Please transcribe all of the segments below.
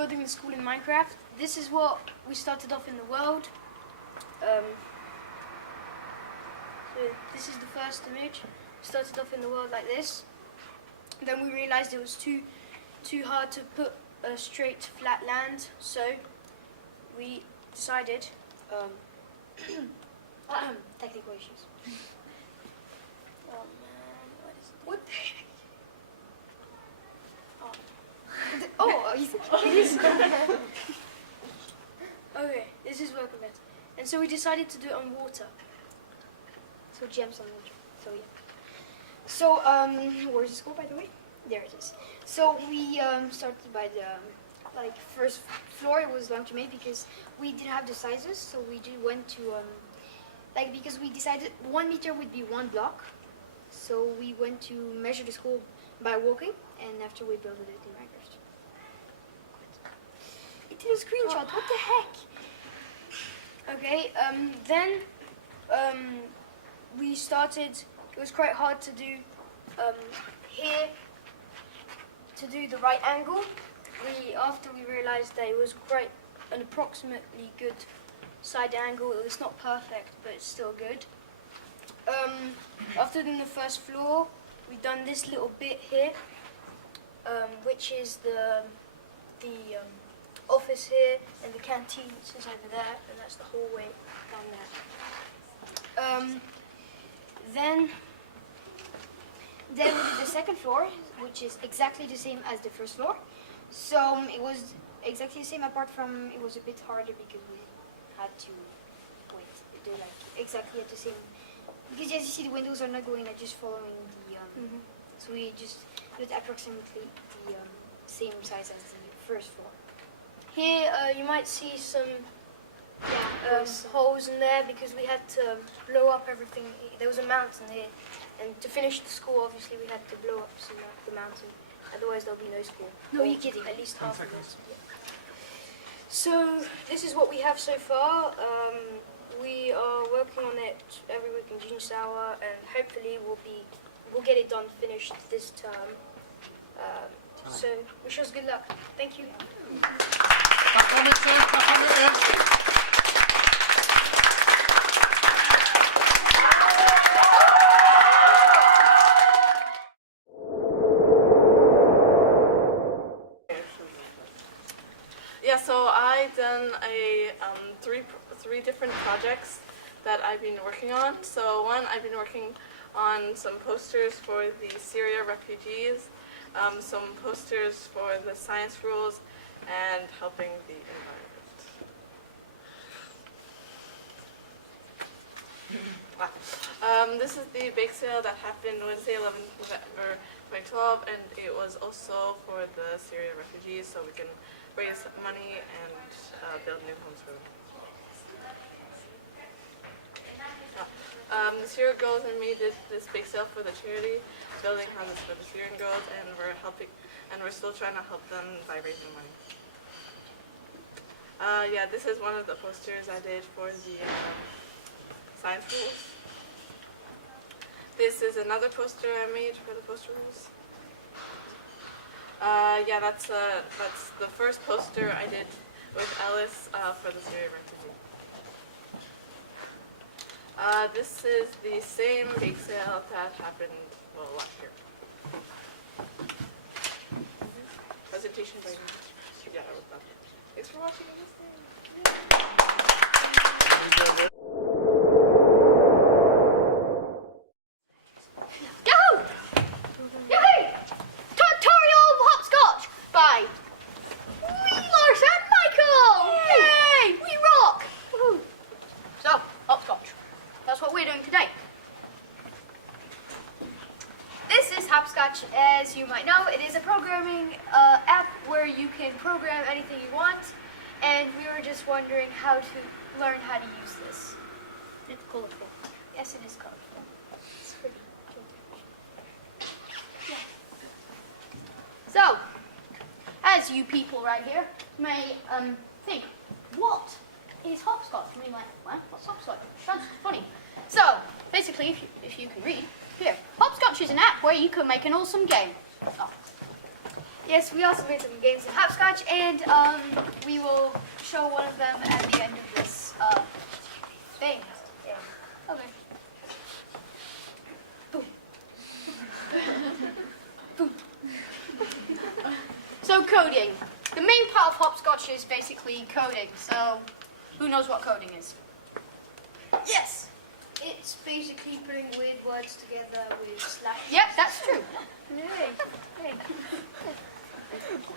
building the school in Minecraft. This is what we started off in the world. So this is the first image. Started off in the world like this. Then we realized it was too hard to put a straight flat land, so we decided technical issues. Oh man, What the heck? Oh, it is. Okay, this is working better. And so we decided to do it on water. So gems on water. So yeah. So where's the school, by the way? There it is. So we started by the first floor. It was long to make because we didn't have the sizes. So we went to because we decided 1 meter would be 1 block. So we went to measure the school by walking, and after we built it in Minecraft. It did a screenshot. What the heck? Okay, then we started. It was quite hard to do here to do the right angle. After we realized that it was quite an approximately good side angle. It's not perfect, but it's still good. After doing the first floor, we've done this little bit here, which is the office here, and the canteen which is over there, and that's the hallway down there. Then we did the second floor, which is exactly the same as the first floor. So it was exactly the same, apart from it was a bit harder because we had to do exactly at the same. Because as you see, the windows are not going like just following the. So we just did approximately the same size as the first floor. Here you might see some holes in there because we had to blow up everything. There was a mountain here, and to finish the school, obviously, we had to blow up the mountain. Otherwise, there'll be no school. No, you're kidding. At least half of it. Yeah. So this is what we have so far. We are working on it every week in Genius Hour, and hopefully we'll get it done, finished this term. So wish us good luck. Thank you. Yeah, so I've done three different projects that I've been working on. So one, I've been working on some posters for the Syria refugees, some posters for the science rules, and helping the environment. This is the bake sale that happened Wednesday, 11th November 2012, and it was also for the Syria refugees, so we can raise money and build new homes for them. The Syria girls and me did this bake sale for the charity, building houses for the Syrian girls, and we're still trying to help them by raising money. Yeah, this is one of the posters I did for the science rules. This is another poster I made for the poster rules. Yeah, that's the first poster I did with Alice for the Syria refugee. This is the same bake sale that happened last year. Presentation by me. Yeah, that was that. Thanks for watching and listening. Yahoo! Yahoo! Tutorial of hopscotch by Lars and Michael! Yay! We rock! Woohoo! So, hopscotch. That's what we're doing today. This is hopscotch. As you might know, it is a programming app where you can program anything you want, and we were just wondering how to learn how to use this. It's colorful. Yes, it is colorful. It's pretty. Yeah. So, as you people right here may think, what is hopscotch? You may like, what? What's hopscotch? Sounds funny. So, basically, if you can read, here, hopscotch is an app where you can make an awesome game. Oh. Yes, we also made some games of hopscotch, and we will show one of them at the end of this thing. Yeah. Okay. Boom. Boom. So coding. The main part of hopscotch is basically coding. So who knows what coding is? Yes. It's basically putting weird words together with slashes. Yep, that's true.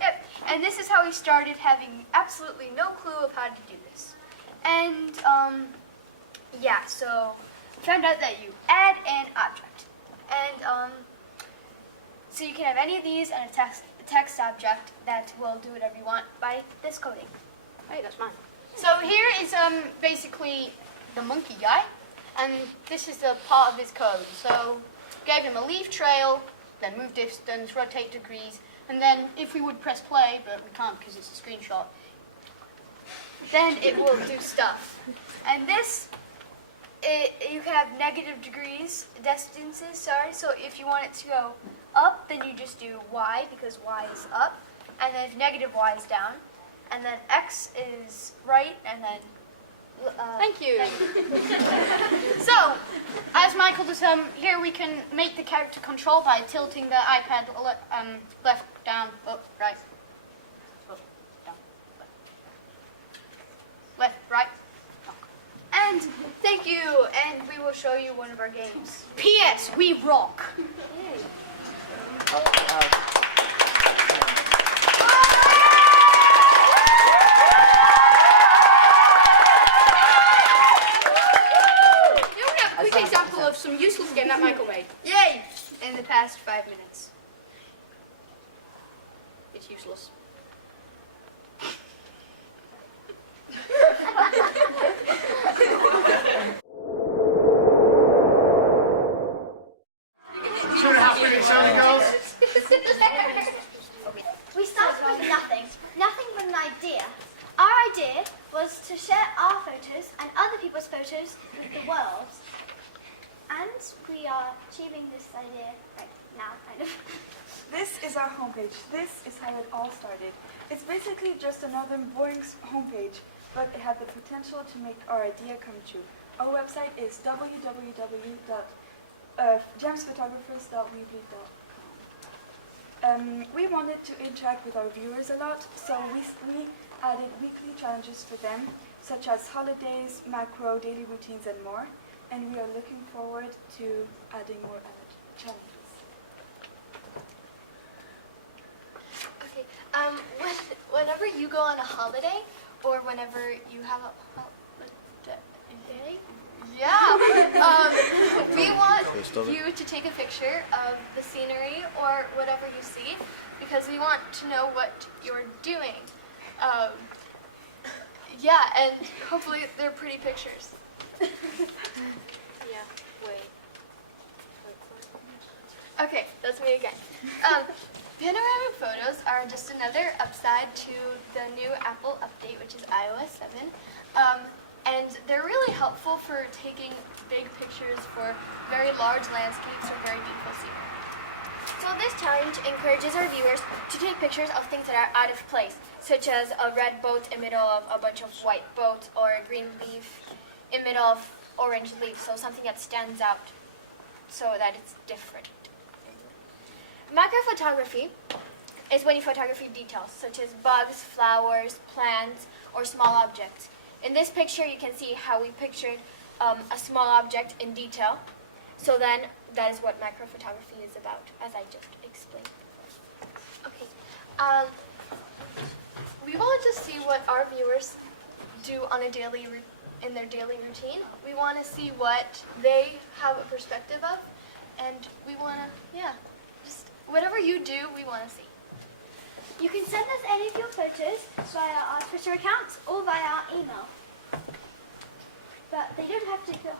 Yep, and this is how we started, having absolutely no clue of how to do this. And yeah, so found out that you add an object, and so you can have any of these and a text object that will do whatever you want by this coding. Hey, that's mine. So here is basically the monkey guy, and this is the part of his code. So gave him a leaf trail, then move distance, rotate degrees, and then if we would press play, but we can't because it's a screenshot, then it will do stuff. And this, you can have negative degrees, distances, sorry. So if you want it to go up, then you just do Y because Y is up, and then if negative Y is down, and then X is right, and then Thank you. So, as Michael does, here we can make the character control by tilting the iPad left, down, up, right, up, down, left, right. And thank you, and we will show you one of our games. P.S. We rock. Quick example of some useless game that Michael made. Yay! In the past 5 minutes. It's useless. We started with nothing but an idea. Our idea was to share our photos and other people's photos with the world. And we are achieving this idea right now, kind of. This is our homepage. This is how it all started. It's basically just another boring homepage, but it had the potential to make our idea come true. Our website is www.gemsphotographers.weebly.com. We wanted to interact with our viewers a lot, so we added weekly challenges for them, such as holidays, macro, daily routines, and more. And we are looking forward to adding more challenges. Okay. Whenever you go on a holiday, or whenever you have a holiday, we want you to take a picture of the scenery or whatever you see, because we want to know what you're doing. And hopefully they're pretty pictures. Yeah, wait. Okay, that's me again. Panoramic photos are just another upside to the new Apple update, which is iOS 7. And they're really helpful for taking big pictures for very large landscapes or very beautiful scenery. So this challenge encourages our viewers to take pictures of things that are out of place, such as a red boat in the middle of a bunch of white boats, or a green leaf in the middle of orange leaves, so something that stands out so that it's different. Macrophotography is when you photograph details, such as bugs, flowers, plants, or small objects. In this picture, you can see how we pictured a small object in detail. So then, that is what macrophotography is about, as I just explained. Okay. We wanted to see what our viewers do on a in their daily routine. We want to see what they have a perspective of, and we want to, just whatever you do, we want to see. You can send us any of your photos via our Twitter accounts or via our email. But they don't have to go.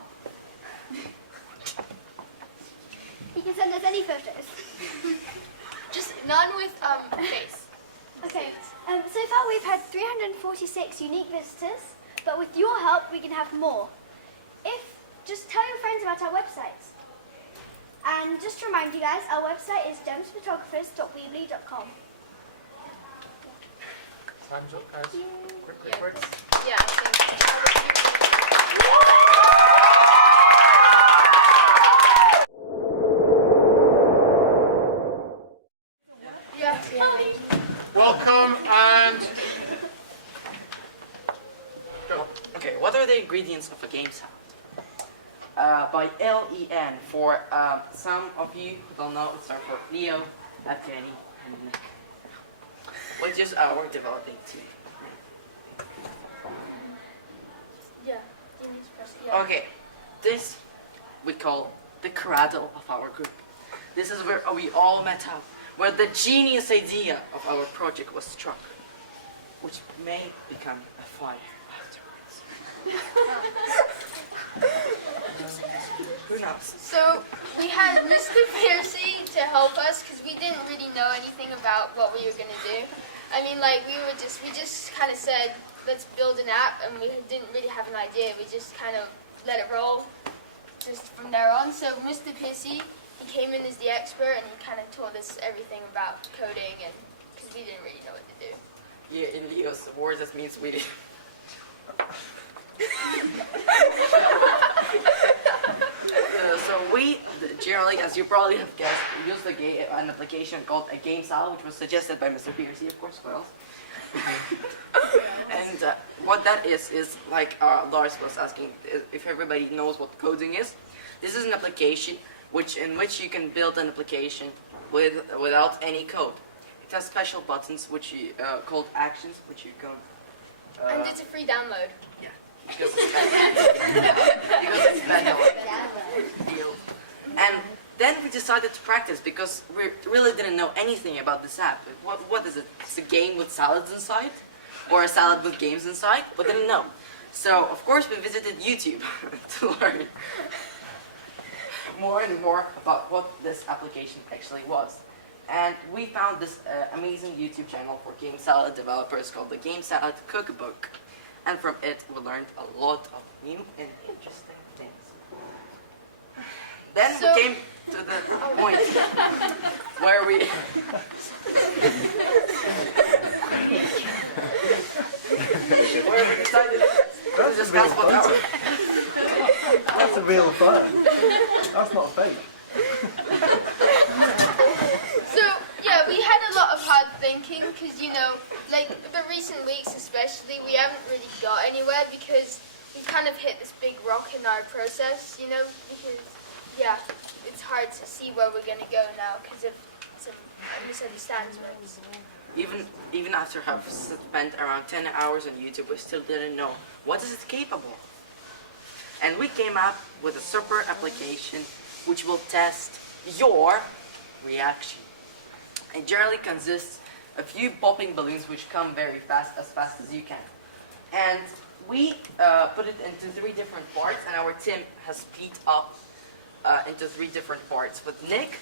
You can send us any photos. Just none with face. Okay, so far we've had 346 unique visitors, but with your help we can have more. Just tell your friends about our website. And just to remind you guys, our website is gemsphotographers.weebly.com. Time's up, guys. Quick. Yeah, I think. Welcome and go. Okay, what are the ingredients of a game sound? By LEN, for some of you who don't know, it stands for Leo, Evgeny, and Nick, which is our developing team. Yeah. You need to press it. Yeah. Okay, this we call the cradle of our group. This is where we all met up, where the genius idea of our project was struck, which may become a fire afterwards. Who knows? So we had Mr. Piercy to help us because we didn't really know anything about what we were gonna do. I mean, like we just kind of said, let's build an app, and we didn't really have an idea. We just kind of let it roll, just from there on. So Mr. Piercy, he came in as the expert, and he kind of taught us everything about coding, and because we didn't really know what to do. Yeah, in Leo's words, that means we did. So we generally, as you probably have guessed, used an application called a game style, which was suggested by Mr. Piercy, of course. What else? And what that is like Lars was asking if everybody knows what coding is. This is an application in which you can build an application without any code. It has special buttons which you called actions, which you can. And it's a free download. Yeah, because it's manual. And then we decided to practice because we really didn't know anything about this app. What is it? It's a game with salads inside? Or a salad with games inside? We didn't know. So, of course, we visited YouTube to learn more and more about what this application actually was. And we found this amazing YouTube channel for game salad developers called the Game Salad Cookbook. And from it, we learned a lot of new and interesting things. Then we came to the point where we... where we decided to discuss what our... That's a real fun. That's not fake. So yeah, we had a lot of hard thinking because like the recent weeks especially, we haven't really got anywhere because we kind of hit this big rock in our process, because yeah, it's hard to see where we're gonna go now because of some misunderstandings. Even after having spent around 10 hours on YouTube, we still didn't know what is it capable of. And we came up with a super application which will test your reaction. It generally consists of a few popping balloons which come very fast as you can. And we put it into 3 different parts, and our team has split up into 3 different parts, with Nick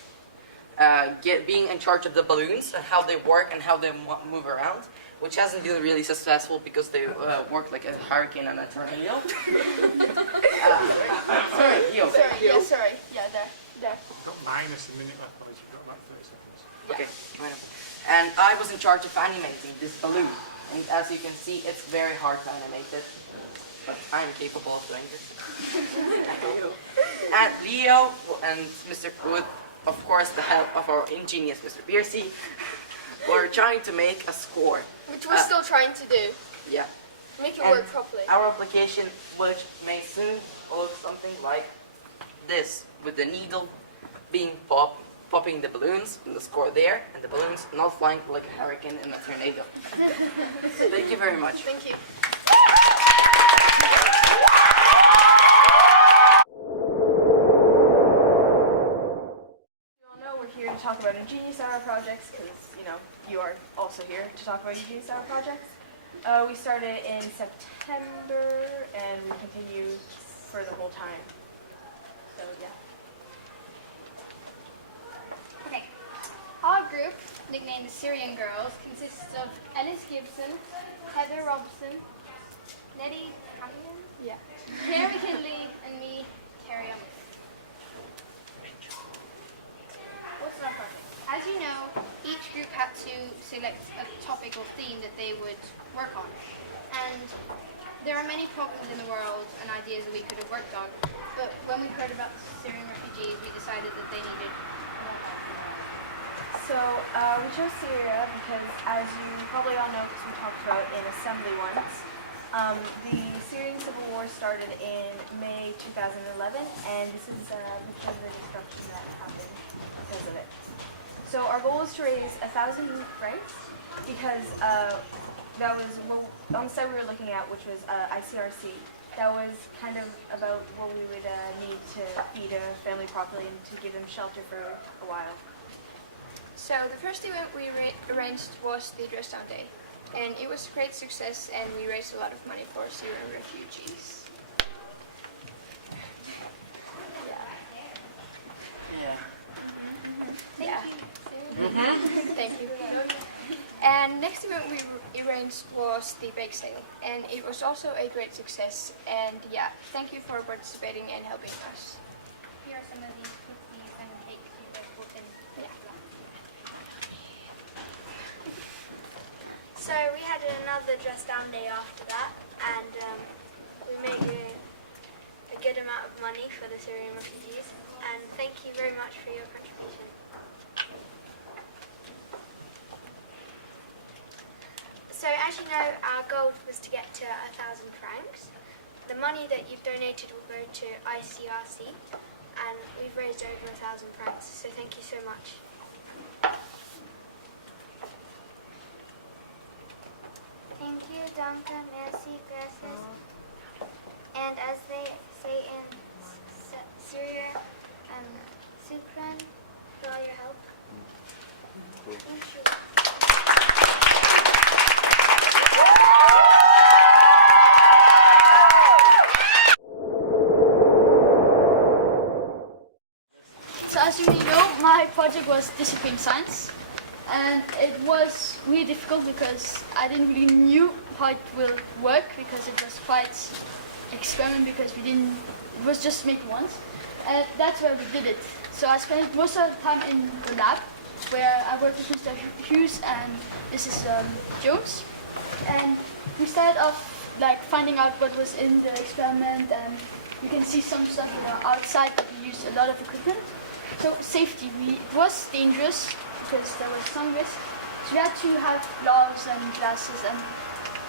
being in charge of the balloons and how they work and how they move around, which hasn't been really successful because they work like a hurricane and a tornado. Sorry, Leo. Sorry. Yeah, there. Got minus a minute left, boys. We've got about 30 seconds. Okay, and I was in charge of animating this balloon. And as you can see, it's very hard to animate it, but I'm capable of doing it. And Leo and Mr. Wood, of course, the help of our ingenious Mr. Piercy, were trying to make a score. Which we're still trying to do. Yeah. Make it And work properly. our application, which may soon look something like this, with the needle being popping the balloons, and the score there, and the balloons not flying like a hurricane and a tornado. Thank you very much. Thank you. You all know we're here to talk about Ingenious Hour projects because, you are also here to talk about Ingenious Hour projects. We started in September and we continue for the whole time. So, yeah. Okay. Our group, nicknamed the Syrian Girls, consists of Ellis Gibson, Heather Robson, Nettie Hannigan, Claire McKinley, and me, Carrie Amos. What's our project? As you know, each group had to select a topic or theme that they would work on. And there are many problems in the world and ideas that we could have worked on, but when we heard about the Syrian refugees, we decided that they needed more help. So we chose Syria because, as you probably all know, because we talked about in assembly once, the Syrian civil war started in May 2011, and this is because of the destruction that happened because of it. So our goal is to raise 1,000 francs because that was on the site we were looking at, which was ICRC. That was kind of about what we would need to feed a family properly and to give them shelter for a while. So the first event we arranged was the Dress Down Day, and it was a great success, and we raised a lot of money for Syrian refugees. Yeah. Thank you. And next event we arranged was the bake sale, and it was also a great success. And yeah, thank you for participating and helping us. Here are some of these cookies and cakes you guys will finish. So we had another dress down day after that, and we made a good amount of money for the Syrian refugees, and thank you very much for your contribution. So as you know, our goal was to get to 1,000 francs. The money that you've donated will go to ICRC, and we've raised over 1,000 francs, so thank you so much. Thank you, danke, merci, gracias. And as they say in Syria, shukran for all your help. Thank you. So as you know, my project was discipline science, and it was really difficult because I didn't really knew how it will work, because it was quite experiment, because it was just made once, and that's where we did it. So I spent most of the time in the lab, where I worked with Mr. Hughes and Mrs. Jones, and we started off like finding out what was in the experiment, and you can see some stuff outside, but we used a lot of equipment. So safety, it was dangerous because there was some risk. So we had to have gloves and glasses, and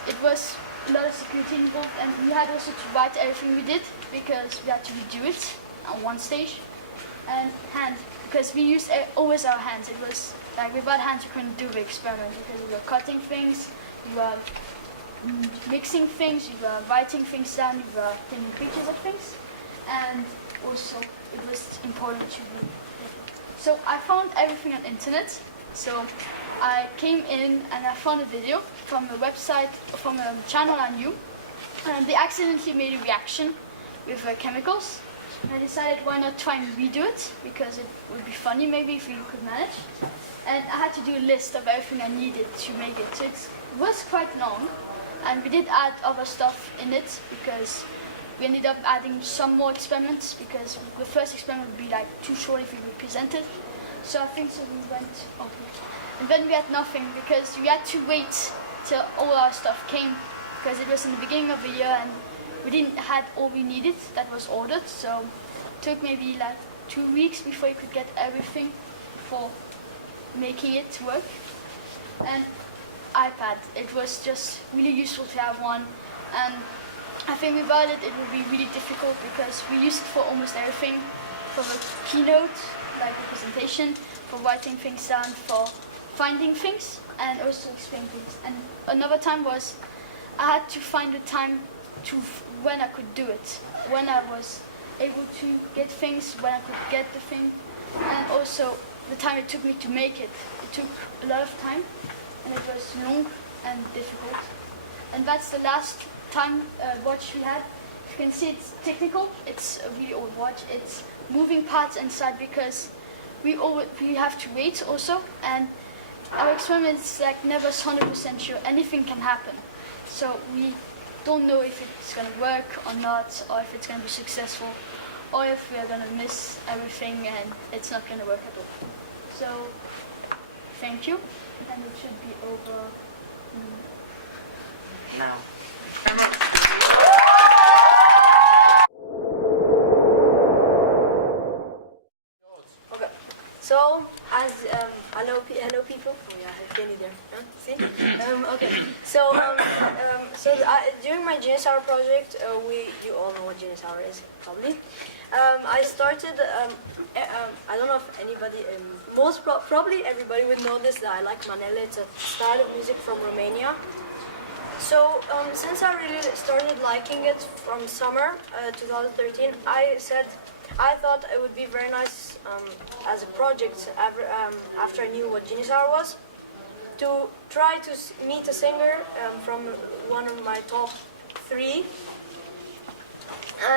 it was a lot of security involved. And we had also to write everything we did, because we had to redo it on one stage. And hand, because we used always our hands. It was like without hands you couldn't do the experiment, because we were cutting things, we were mixing things, we were writing things down, we were taking pictures of things, and also it was important to be. So I found everything on internet. So I came in and I found a video from a website, from a channel I knew, and they accidentally made a reaction with chemicals. And I decided why not try and redo it, because it would be funny maybe if we could manage. And I had to do a list of everything I needed to make it. So it was quite long, and we did add other stuff in it, because we ended up adding some more experiments, because the first experiment would be like too short if we would present it. So I think so we went over. And then we had nothing, because we had to wait till all our stuff came, because it was in the beginning of the year and we didn't had all we needed that was ordered. So it took maybe like 2 weeks before you could get everything for making it work. And iPad, it was just really useful to have one. And I think without it, it would be really difficult, because we use it for almost everything. For the keynote, like the presentation, for writing things down, for finding things, and also explaining things. And another time was, I had to find the time to when I could do it, when I was able to get things, when I could get the thing, and also the time it took me to make it. It took a lot of time, and it was long and difficult. And that's the last time watch we had. You can see it's technical. It's a really old watch. It's moving parts inside, because we have to wait also, and our experiments like never 100% sure. Anything can happen, so we don't know if it's going to work or not, or if it's going to be successful, or if we are going to miss everything and it's not going to work at all. So thank you. And it should be over. Now. Okay. So, as hello people. Oh yeah, I have Kenny there. Huh? See? Okay. So, during my Genius Hour project, you all know what Genius Hour is probably. I started. I don't know if anybody, probably everybody would know this, that I like manele. It's a style of music from Romania. So since I really started liking it from summer 2013, I thought it would be very nice as a project after I knew what Genius Hour was, to try to meet a singer from one of my top 3.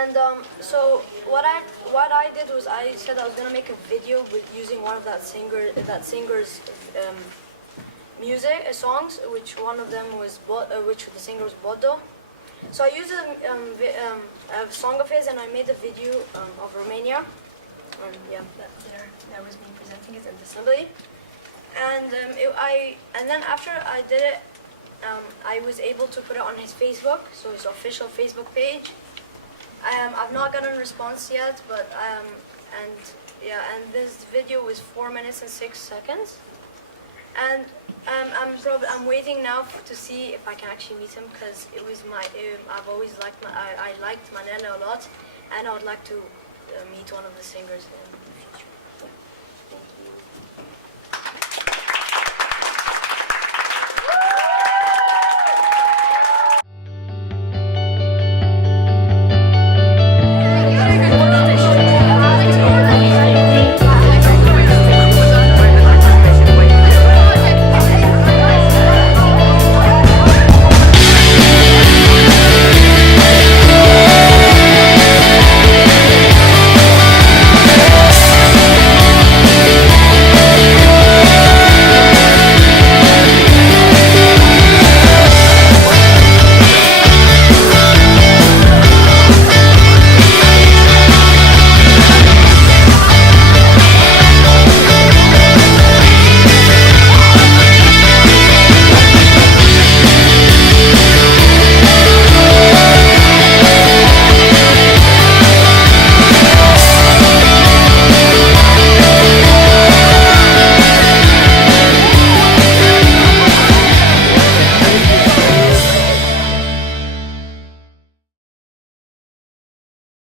And so what I did was I said I was gonna make a video with using one of that singer's music songs, which one of them was which the singer was Bodo. So I used a song of his and I made a video of Romania. And yeah, that was me presenting it in the assembly. And then after I did it, I was able to put it on his Facebook, so his official Facebook page. I've not gotten a response yet, but and this video was 4 minutes and 6 seconds. And I'm waiting now to see if I can actually meet him, because it was I've always liked I liked Manele a lot, and I would like to meet one of the singers.